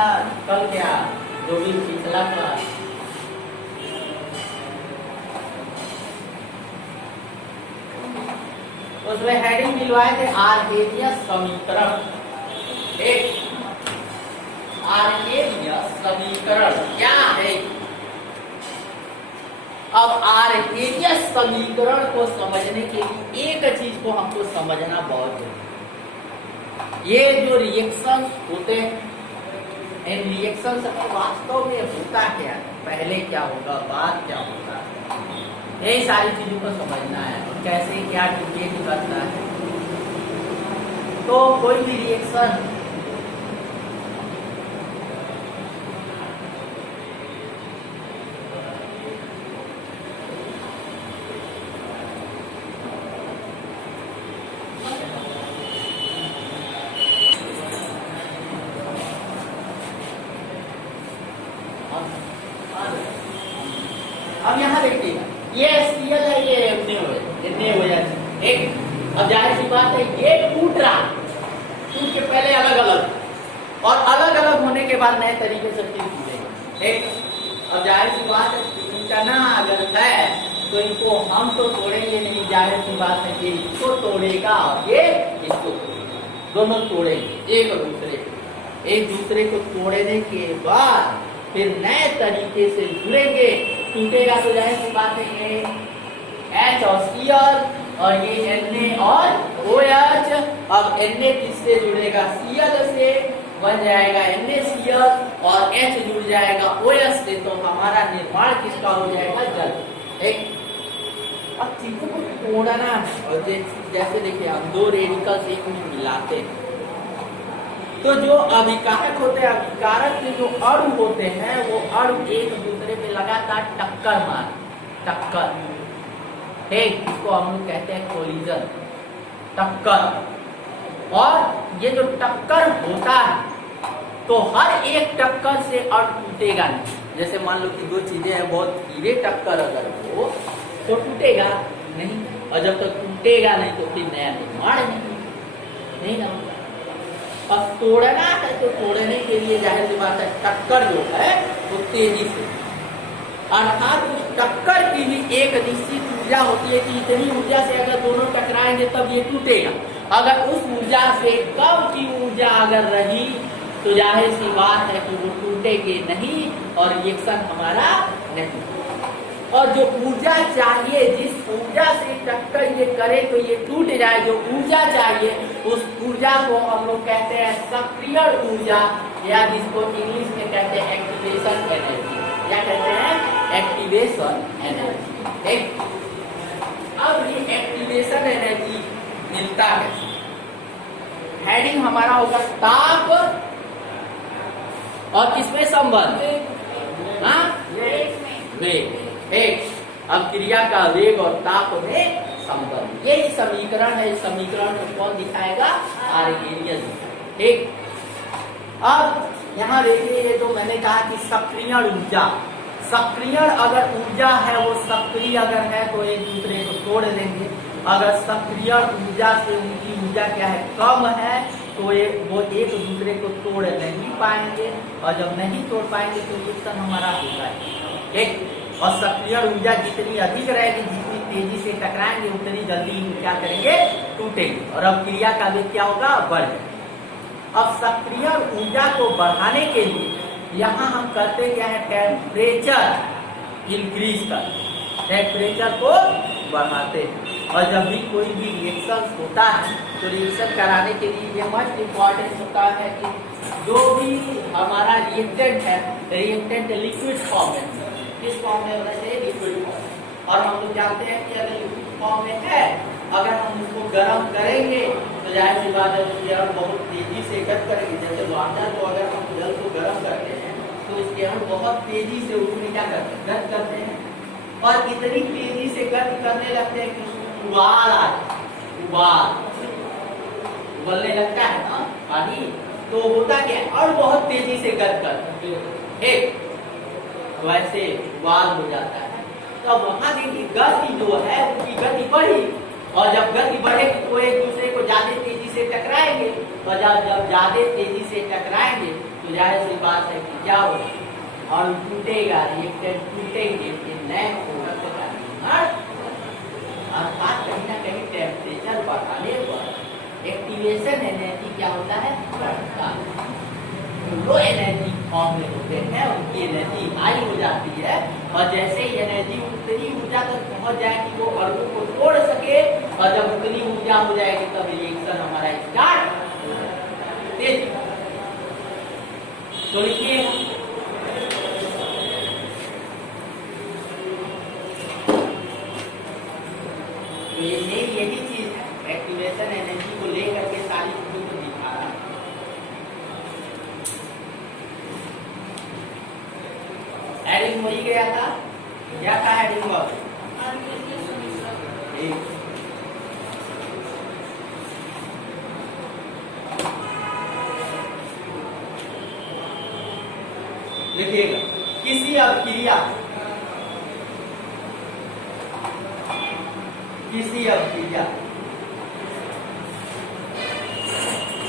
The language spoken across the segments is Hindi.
था कल क्या, जो भी पिछला क्लास, उसमें हेडिंग दिलवाए थे आर्हेनियस समीकरण। एक आर्हेनियस समीकरण क्या है? अब आर्हेनियस समीकरण को समझने के लिए एक चीज को हमको समझना बहुत जरूरी है। ये जो रिएक्शन होते हैं, इन रिएक्शन में वास्तव में होता क्या है, पहले क्या होगा, बाद क्या होगा, यही सारी चीजों को समझना है और कैसे क्या डिकेट करता है। तो कोई भी रिएक्शन अब यहाँ देखिएगा, ये Cl है, ये इतने हो जाए एक। अब जाहिर सी बात है ये टूट रहा, टूट के पहले अलग अलग और अलग अलग होने के बाद नए तरीके से फिर टूटेगा। एक अब जाहिर सी बात है टूटना अगर है तो इनको हम तो तोड़ेंगे नहीं, जाहिर सी बात है ये इसको तोड़ेगा और ये इसको तोड़ेगा, दोनों तोड़ेंगे एक दूसरे को तोड़ने के बाद फिर नए तरीके से जुड़ेंगे। टूटेगा तो जाहिर सी बात है ये H और Cl और ये Na और OH। अब Na किससे जुड़ेगा, Cl से, बन जाएगा NaCl और H जुड़ जाएगा OH से, तो हमारा निर्माण किसका हो जाएगा, जल। एक अब चीजों को तोड़ना और जैसे देखिए हम दो रेडिकल्स एक में मिलाते हैं तो जो अभिकारक होते हैं, अभिकारक के जो अणु होते हैं वो अणु एक दूसरे पे लगातार टक्कर, ठीक, इसको हम लोग कहते हैं कोलिजन, टक्कर। और ये जो टक्कर होता है तो हर एक टक्कर से अणु टूटेगा नहीं। जैसे मान लो कि दो चीजें हैं, बहुत धीरे टक्कर अगर हो तो टूटेगा नहीं, और जब तक टूटेगा नहीं तो फिर नया निर्माण नहीं ना। और तोड़ना है तो तोड़ने के लिए जाहिर सी बात है टक्कर जो है वो तेजी से, अर्थात उस टक्कर की भी एक निश्चित ऊर्जा होती है कि इतनी ऊर्जा से अगर दोनों टकराएंगे तब ये टूटेगा। अगर उस ऊर्जा से कम की ऊर्जा अगर रही तो जाहिर सी बात है कि वो टूटेगी नहीं और रिएक्शन हमारा नहीं। और जो ऊर्जा चाहिए, जिस ऊर्जा से टक्कर ये करे तो ये टूट जाए, जो ऊर्जा चाहिए उस ऊर्जा को हम लोग कहते हैं सक्रिय ऊर्जा, या जिसको इंग्लिश में कहते हैं एक्टिवेशन एनर्जी। क्या कहते हैं, एक्टिवेशन एनर्जी। ठीक, अब ये एक्टिवेशन एनर्जी मिलता है, हेडिंग हमारा होगा ताप और किसमें संबंध, वेग। एक अब क्रिया का वेग और ताप में संबंध, यही समीकरण है। इस समीकरण को कौन दिखाएगा, आर्हेनियस। ठीक, अब यहाँ देखिए ये जो मैंने कहा कि सक्रिय ऊर्जा, सक्रिय अगर ऊर्जा है वो सक्रिय अगर है तो एक दूसरे को तोड़ देंगे। अगर सक्रिय ऊर्जा से उनकी ऊर्जा क्या है, कम है, तो वो एक दूसरे को तोड़ नहीं पाएंगे, और जब नहीं तोड़ पाएंगे तो रिएक्शन हमारा होता है। ठीक, और सक्रिय ऊर्जा जितनी अधिक रहेगी, जितनी तेजी से टकराएंगे उतनी जल्दी क्या करेंगे, टूटेंगे। और अब क्रिया का वेग क्या होगा, बढ़। अब सक्रिय ऊर्जा को बढ़ाने के लिए यहाँ हम करते क्या है, टेम्परेचर इंक्रीज कर, टेम्परेचर को बढ़ाते हैं। और जब भी कोई भी रिएक्शन होता है तो रिएक्शन कराने के लिए ये मस्ट इम्पॉर्टेंट होता है कि जो भी हमारा रिएक्टेंट है, रिएक्टेंट लिक्विड फॉर्म में, किस फॉर्म में होना चाहिए, लिक्विड फॉर्म। और हम लोग जानते हैं कि अगर लिक्विड फॉर्म में है, अगर हम उसको गर्म करेंगे तो जाहिर सी बात है उसके अणु बहुत तेजी से गत करेंगे। जैसे वाटर को अगर हम जल को गर्म करते हैं तो उसके अणु बहुत तेजी से उसमें क्या करते हैं, गत करते हैं, और इतनी तेजी से गति करने लगते हैं कि उसमें उबलने लगता है ना पानी। तो होता क्या है, अणु बहुत तेजी से गत करते हैं, वैसे उबाल हो जाता है। तो वहां देखिए गति जो है उसकी गति बढ़ी, और जब गति बढ़ेगी तो एक दूसरे को ज्यादा तेजी से टकराएंगे, तो जब ज्यादा तेजी से टकराएंगे तो तो जाहिर सी बात है कि क्या हो और टूटेगा, रिएक्टेंट टूटेंगे, फिर नए प्रोडक्ट का निर्माण। अर्थात कहीं ना कहीं टेम्परेचर बढ़ाने पर एक्टिवेशन एनर्जी क्या होता है, बढ़ता है। लो एनर्जी फॉर्म में होते हैं, उनकी एनर्जी हाई हो जाती है और जैसे ही एनर्जी उतनी ऊर्जा तक पहुंच जाए कि वो अणु को तोड़ सके, और जब उतनी ऊर्जा हो जाएगी तब रिएक्शन हमारा स्टार्ट तेज। तो लिखिएगा यही चीज है, एक्टिवेशन एनर्जी को लेकर के सारी चीजों को दिखा रहा है। हेडिंग हो ही गया था, क्या था हेडिंग बॉक्स? लिखिएगा किसी अभिक्रिया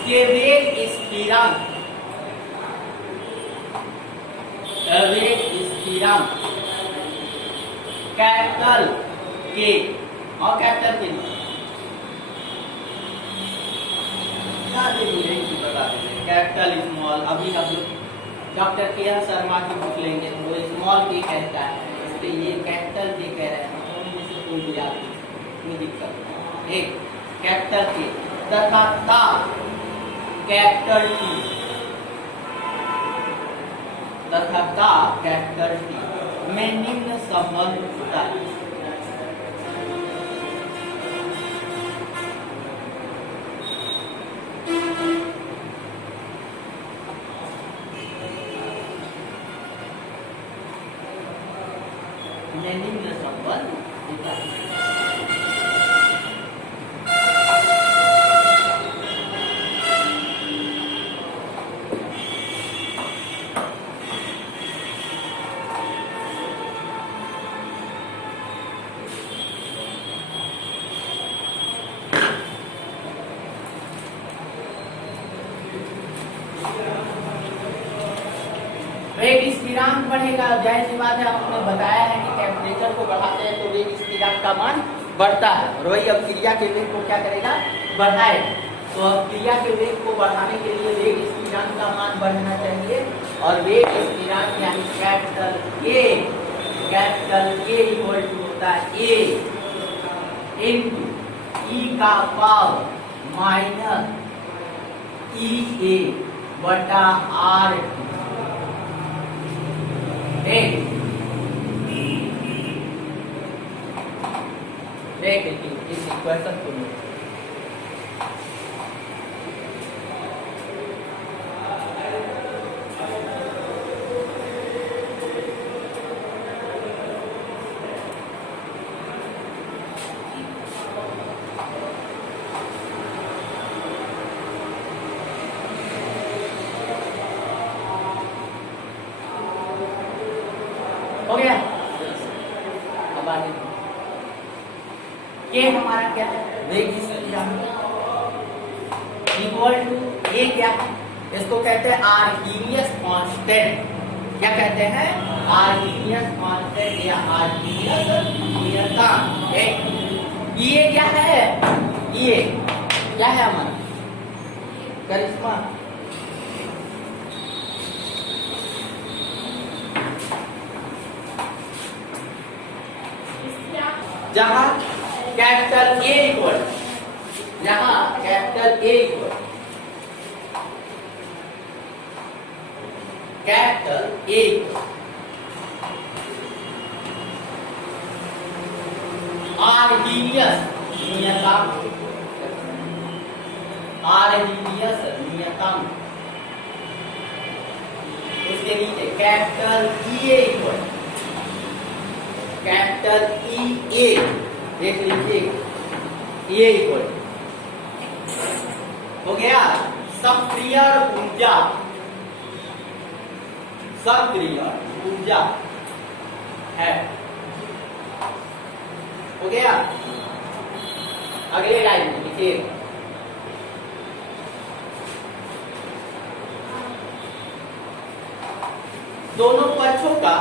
के वेग स्थिरांक कैपिटल के और कैपिटल के कैपिटल स्मॉल, अभी हम लोग डॉक्टर के एन शर्मा की बुक लेंगे तो वो स्मॉल के कहता है, इसलिए ये कैपिटल के कह रहे हैं, तो कोई भी आती कोई दिक्कत। एक कैपिटल के तथा ता कैपिटल टी तथा ता कैपिटल टी में निम्न संबंध होता है। निम्न संबंध होता है। वेग स्थिरांक बढ़ेगा, जाहिर सी बात है, आपने बताया है कि टेम्परेचर को बढ़ाते हैं तो वेग स्थिरांक का मान बढ़ता है, और वही अभिक्रिया के वेग को क्या करेगा, बढ़ाएगा। तो अभिक्रिया के वेग को बढ़ाने के लिए वेग स्थिरांक का मान बढ़ना चाहिए, और वेग स्थिरांक यानी कैपिटल के इक्वल टू होता है ए इनटू ई का पावर माइनस ई ए बटा आर। देख इस इक्वेशन को हो गया। अब आगे ये हमारा क्या है, वेग स्थिरांक इक्वल टू ये क्या है, इसको कहते हैं आर्कीनियस कांस्टेंट। क्या कहते हैं, आर्कीनियस कांस्टेंट या आर्कीनियस नियतांक। ये क्या है, ये क्या है हमारा करिश्मा, जहां कैपिटल ए इक्वल, जहां capital A equal capital A Arrhenius नियतांक, आर्कीनियस नियतांक, उसके नीचे capital E a equal capital E a, देख लीजिए ये इक्वल हो गया सक्रिय ऊर्जा, सक्रिय ऊर्जा है, हो गया। अगले लाइन में लिखिए, दोनों पक्षों का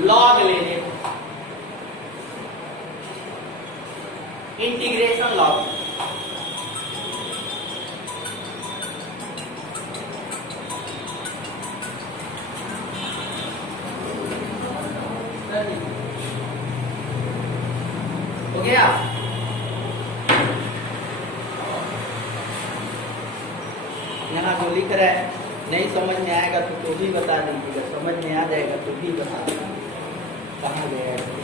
लॉग लेने, इंटीग्रेशन लॉग। हो गया? यहाँ जो लिख रहा है नहीं समझ में आएगा तो भी बता दीजिएगा, समझ में आ जाएगा तो भी बता देना कहाँ गया है।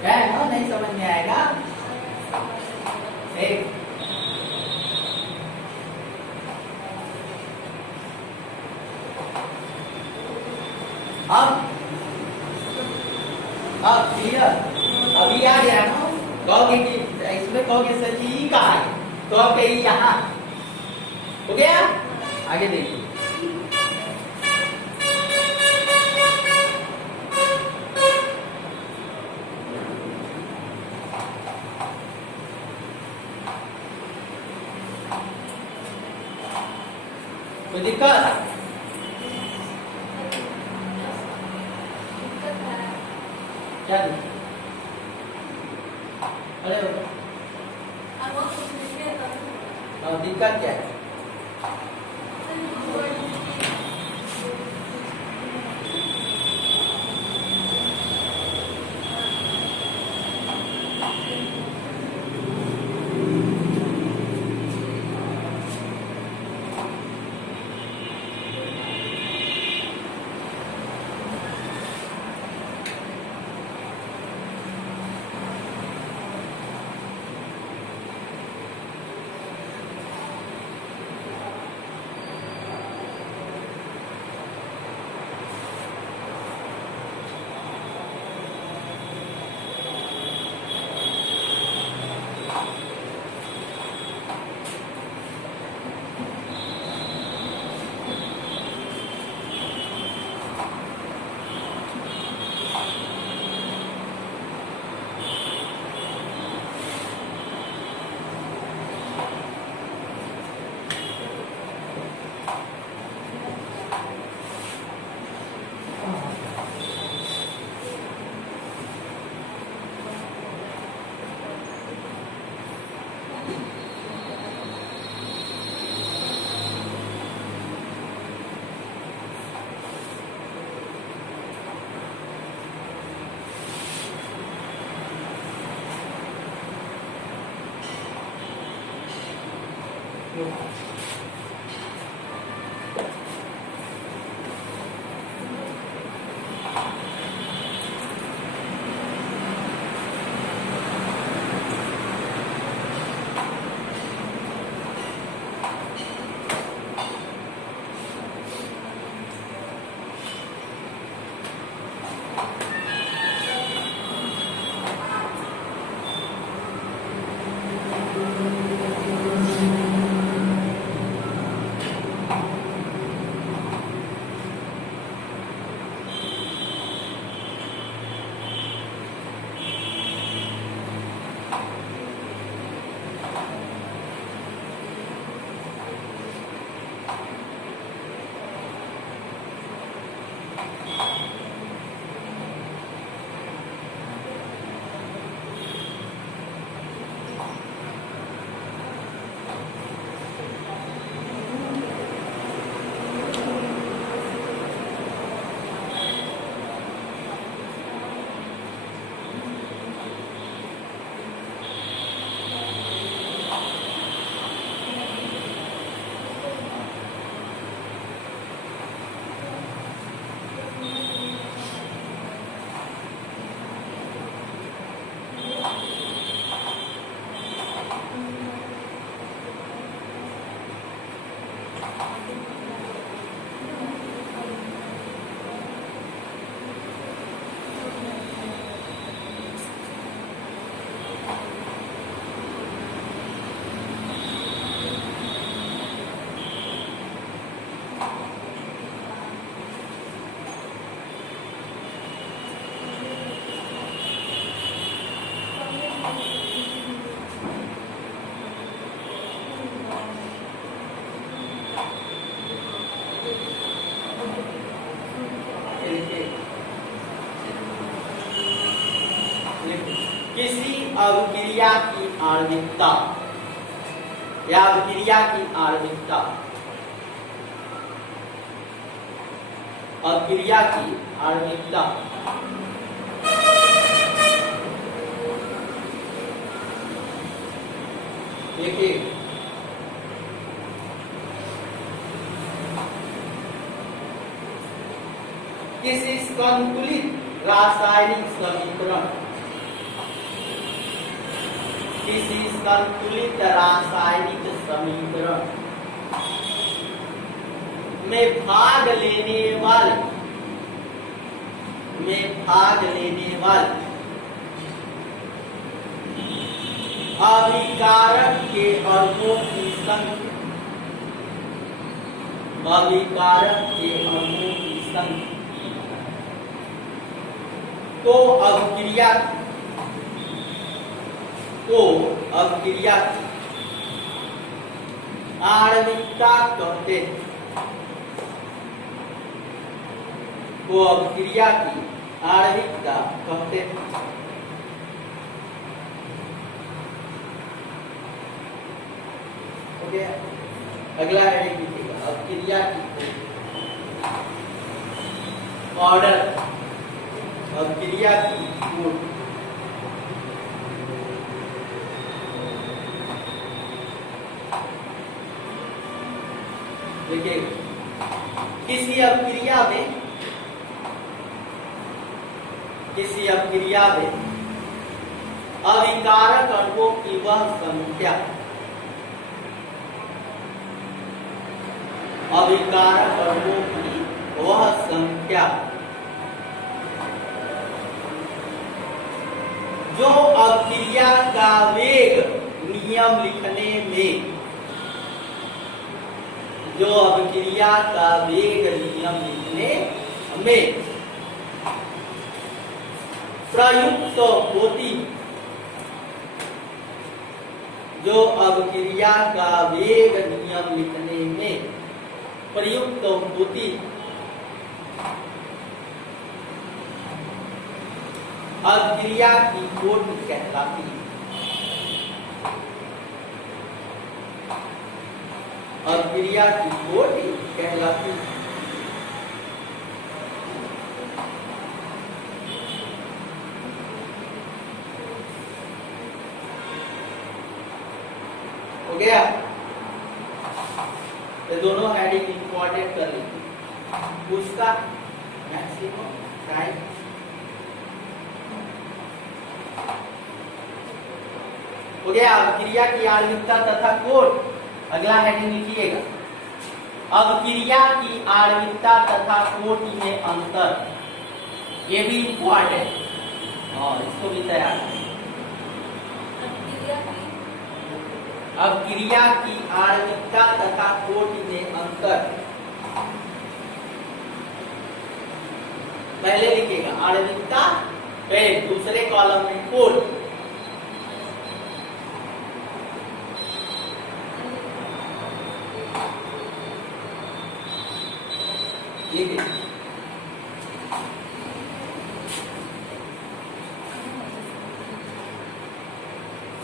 क्या है ना, नहीं समझ में आएगा। एक अब क्लियर, अभी आ गया ना। कहोगे कि इसमें कहोगे सर जी ई कहाँ है, तो अब कहीं यहाँ हो गया। आगे देखिए, कोई दिक्कत? क्या दिक्कत? अरे दिक्कत क्या है? अभिक्रिया की आणविकता या अभिक्रिया की आणविकता, अभिक्रिया की आणविकता देखिए किसी संतुलित रासायनिक समीकरण, किसी संतुलित रासायनिक समीकरण में भाग लेने वाले अभिकारक के अणुओं की संख्या, अभिकारक के अणुओं की संख्या को अभिक्रिया की आणविकता कहते हैं, को अभिक्रिया की आणविकता कहते हैं। ओके, अगला हेडिंग लिखिएगा अभिक्रिया की ऑर्डर, अभिक्रिया की कोड। देखिए किसी अभिक्रिया में अभिकारक अणुओं की वह संख्या, अभिकारक अणुओं की वह संख्या जो अभिक्रिया का वेग नियम लिखने में, जो अभिक्रिया का वेग नियम लिखने में प्रयुक्त होती, जो अभिक्रिया का वेग नियम लिखने में प्रयुक्त होती अभिक्रिया की कोट कहलाती है। अभिक्रिया की कोट कहलाती है। हो गया? ये दोनों हेडिंग इंपॉर्टेंट कर लीजिए। उसका मैक्सिमम टाइम हो गया। अभिक्रिया की आणविकता तथा कोड, अगला हेडिंग लिखिएगा अभिक्रिया की आणविकता तथा कोटि में अंतर। ये भी इंपॉर्टेंट, और इसको भी तैयार करें। अभिक्रिया की आणविकता तथा कोटि में अंतर, पहले लिखिएगा आणविकता, फिर दूसरे कॉलम में कोटि।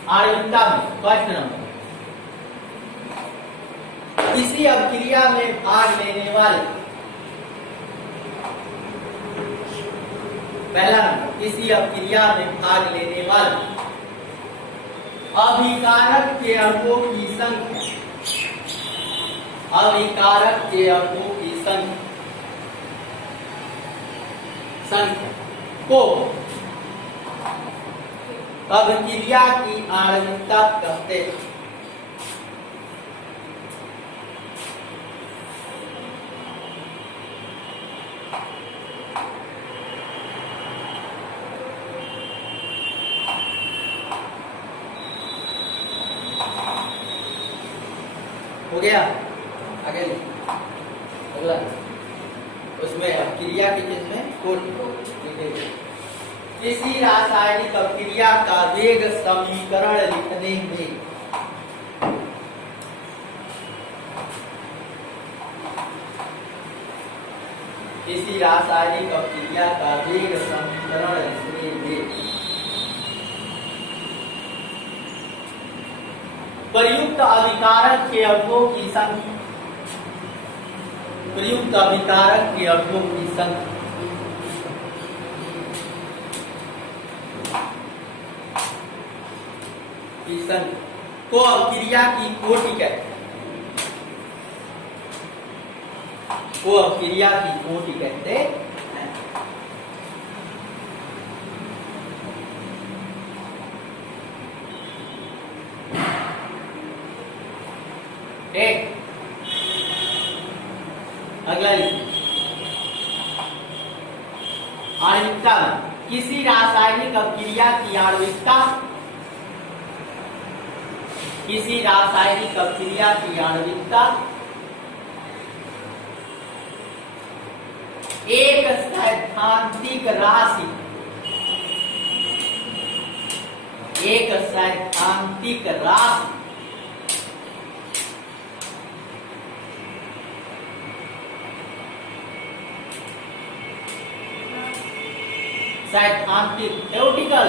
आणविकता में फर्स्ट नंबर, किसी अभिक्रिया में भाग लेने वाले, पहला नंबर, किसी अभिक्रिया में भाग लेने वाले अभिकारक के अणुओं की संख्या, अभिकारक के अणुओं की संख्या को अभिक्रिया की आणविकता कहते हैं। हो गया? आगे अगला, उसमें अभिक्रिया की चीज में कोड लिखेंगे। किसी रासायनिक अभिक्रिया का वेग समीकरण लिखने में किसी रासायनिक अभिक्रिया का वेग समीकरण लिखने में प्रयुक्त अभिकारक के अर्थों की संख्या, प्रयुक्त अभिकारक के अर्थों की संख्या, को अपक्रिया की कोटि कहते हैं, को अपक्रिया की कोटि कहते हैं। एक अगला आणविकता, किसी रासायनिक अपक्रिया की आणविकता, किसी रासायनिक अपक्रिया की आणविकता एक सैद्धांतिक राशि, एक सैद्धांतिक राशि सैद्धांतिक थ्योरेटिकल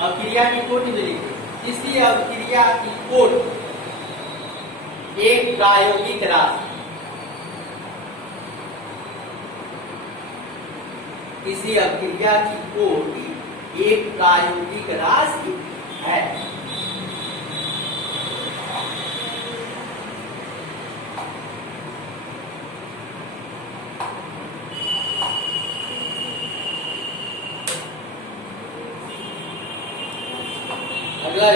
अपक्रिया की कोटि में लिखी, इसी अपक्रिया की कोटि एक प्रायोगिक राशि, किसी अपक्रिया की कोटि एक प्रायोगिक राशि है। अगला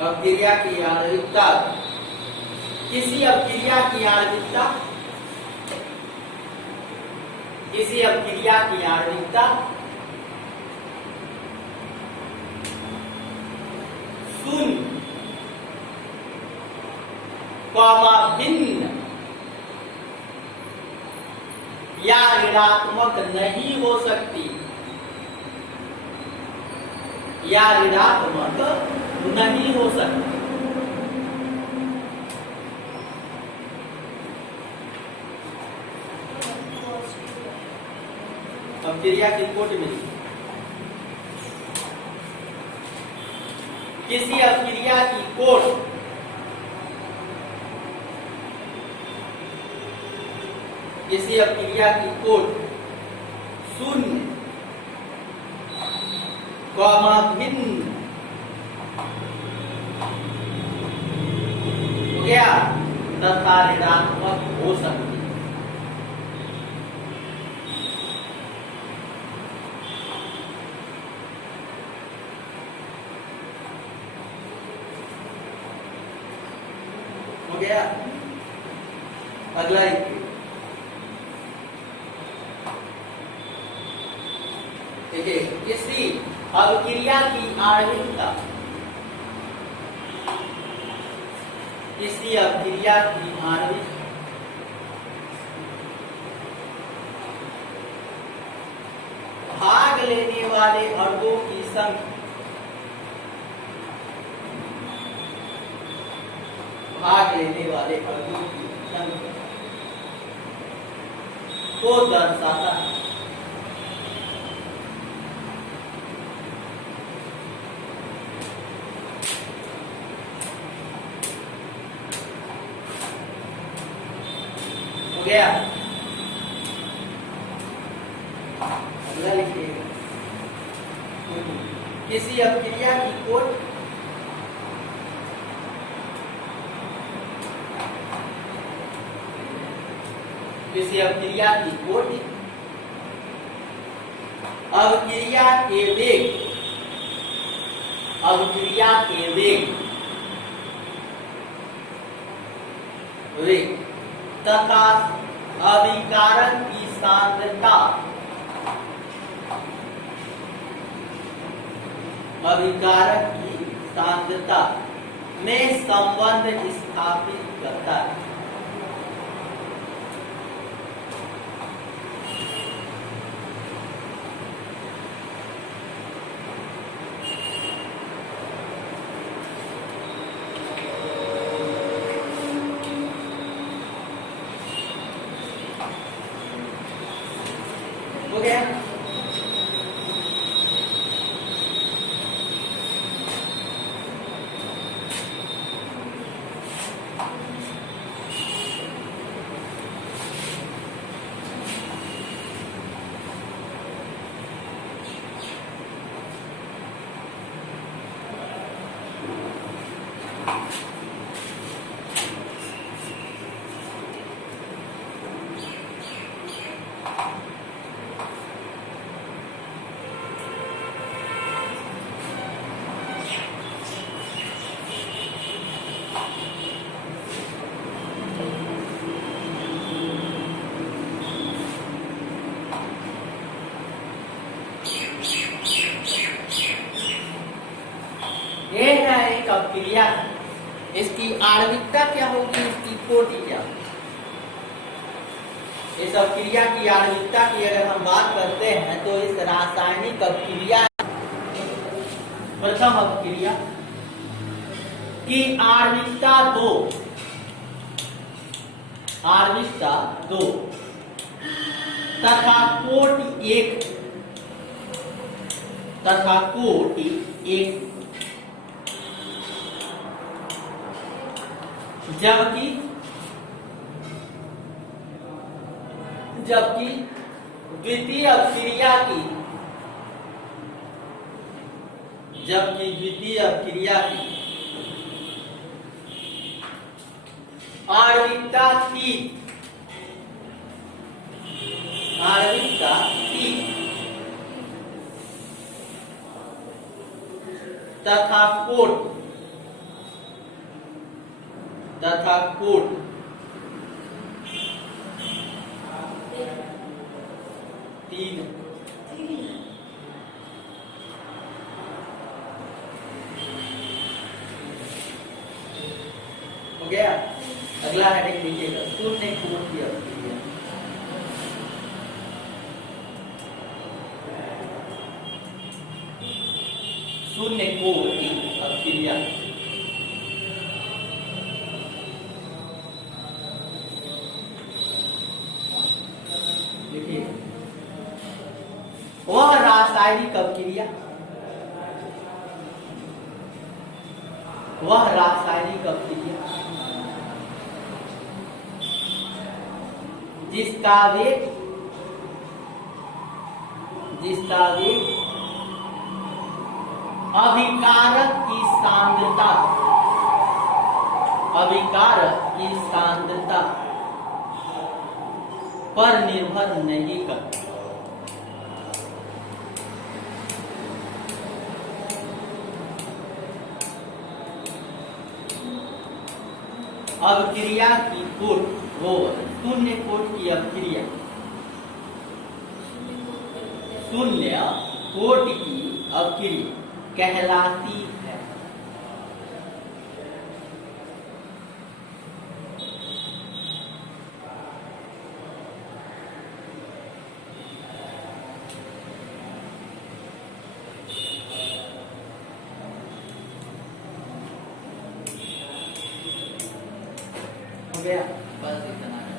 अपक्रिया की आणविकता, किसी अपक्रिया की आणविकता, किसी अपक्रिया की आणविकता शून्य कॉमा भिन्न या ऋणात्मक नहीं हो सकती, या ऋणात्मक नहीं हो सकती। अपक्रिया की कोटि में किसी अपक्रिया की कोटि किसी अपक्रिया की कोटि शून्य कॉमा भिन्न हो गया तथा ऋणात्मक हो सकती। हो गया अगला देखिए, किसी अपक्रिया की आणविकता, किसी अपक्रिया की आणविकता भाग लेने वाले अणुओं की संख्या, भाग लेने वाले अणुओं की संख्या को दर्शाता है। हो गया अगला लिखिए, किसी अपक्रिया की कोटि किसी अपक्रिया की कोटि अवक्रिया के वेग, अवक्रिया के वेग तथा अभिकारक की सांद्रता, अभिकारक की सांद्रता में संबंध स्थापित करता है। हो गया आर्विकता क्या होगी, इसकी कोटि क्या होगी। इस अवक्रिया की आर्विकता की अगर हम बात करते हैं तो इस रासायनिक अवक्रिया, प्रथम अवक्रिया की आर्विकता 2, आर्विकता 2 तथा कोटि 1, तथा कोटि 1, जबकि द्वितीय अवक्रिया की, जबकि द्वितीय अवक्रिया की आर्विकता 3, आर्विकता 3 तथा कोट, तथा कोट 3 हो गया। अगला हेडिंग देखिएगा, शून्य कोट की अवक्रिया। शून्य कोट की अवक्रिया देखिए, वह रासायनिक अवक्रिया, वह रासायनिक अवक्रिया जिसका वेग, जिसका वेग अभिकारक की सांद्रता, अभिकारक की सांद्रता पर निर्भर नहीं करता। अवक्रिया की कोट, वो शून्य कोट की अवक्रिया, शून्य कोट की अवक्रिया कहलाती है। हो गया, बस इतना।